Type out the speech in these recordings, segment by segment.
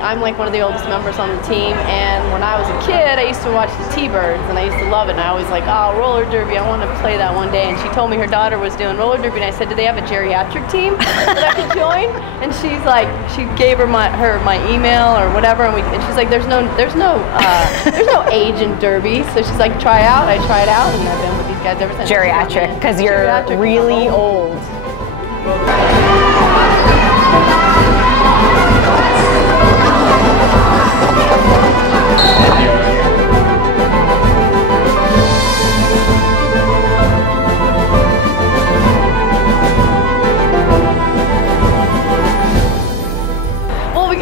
I'm like one of the oldest members on the team, and when I was a kid, I used to watch the T-Birds, and I used to love it, and I always like, oh, roller derby, I want to play that one day. And she told me her daughter was doing roller derby, and I said, do they have a geriatric team that I could join? And she's like, she gave her my email or whatever, and she's like, there's no age in derby, so she's like, try out. I tried out, and I've been with these guys ever since. Geriatric, because you're really old.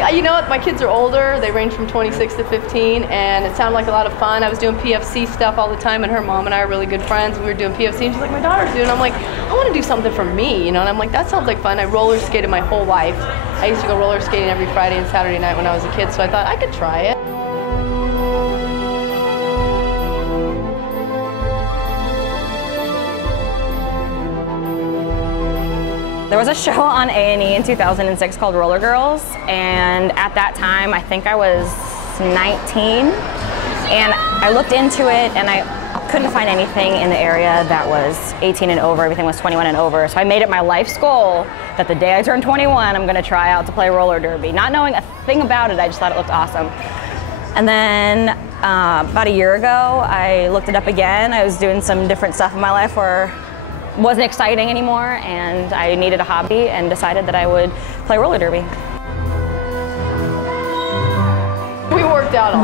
You know what, my kids are older, they range from 26 to 15, and it sounded like a lot of fun. I was doing PFC stuff all the time, and her mom and I are really good friends, and we were doing PFC, and she's like, my daughter's doing it. I'm like, I want to do something for me, you know, and I'm like, that sounds like fun. I roller skated my whole life. I used to go roller skating every Friday and Saturday night when I was a kid, so I thought I could try it. There was a show on A&E in 2006 called Roller Girls, and at that time I think I was 19, and I looked into it and I couldn't find anything in the area that was 18 and over. Everything was 21 and over, so I made it my life's goal that the day I turn 21 I'm going to try out to play roller derby. Not knowing a thing about it, I just thought it looked awesome. And then about a year ago I looked it up again. I was doing some different stuff in my life where wasn't exciting anymore, and I needed a hobby and decided that I would play roller derby. We worked out a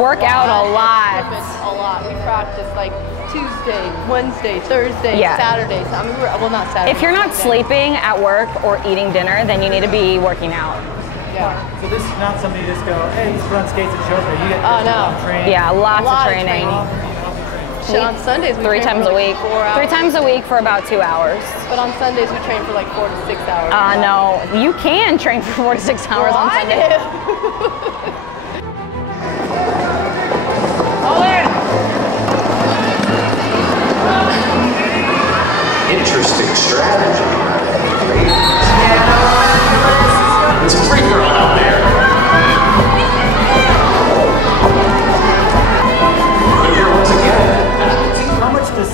lot. A lot. We practiced like Tuesday, Wednesday, Thursday, Saturdays. I mean, well, not Saturday. If you're not sleeping at work or eating dinner, then you need to be working out. Yeah. So this is not somebody you just go, hey, let's put on skates and show up. You get training. Yeah, lots of training. On Sundays, we three times a week. 4 hours. 3 times a week for about 2 hours. But on Sundays, we train for like 4 to 6 hours. No, you can train for 4 to 6 hours on Sundays. Interesting strategy. It's a free for all out there.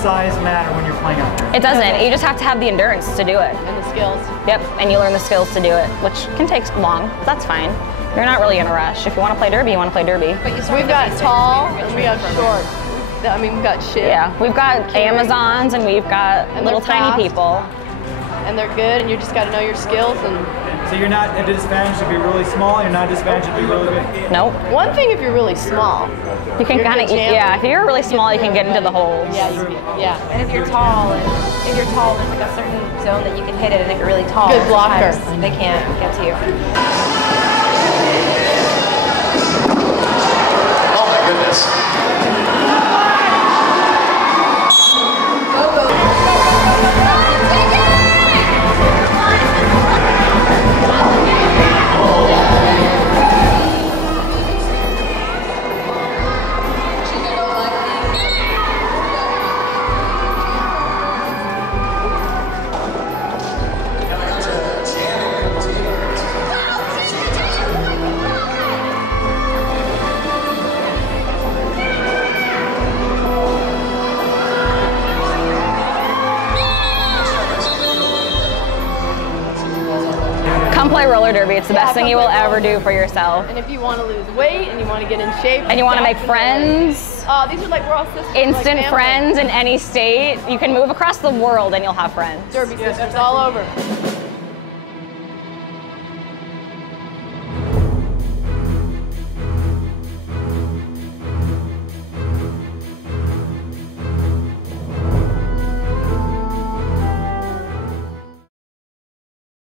Size matter when you're playing out there? It doesn't. You just have to have the endurance to do it. And the skills. Yep, and you learn the skills to do it, which can take long. That's fine. You're not really in a rush. If you want to play derby, you want to play derby. But we've got tall and we have short. I mean, we've got shit. Yeah, we've got Amazons and we've got little tiny people. And they're good, and you just got to know your skills. And so you're not at a disadvantage to be really small, you're not at a disadvantage to be really big? Nope. One thing, if you're really small, you can kind of, if you're really small, you can get into the holes. Yeah. And if you're tall, there's like a certain zone that you can hit it, and if you're really tall, good blocker, they can't get to you. Oh my goodness. Come play roller derby. It's the best thing you will ever do for yourself. And if you want to lose weight and you want to get in shape. And you want to make friends. These are like, we're all sisters. Instant like friends in any state. You can move across the world and you'll have friends. Derby sisters all over.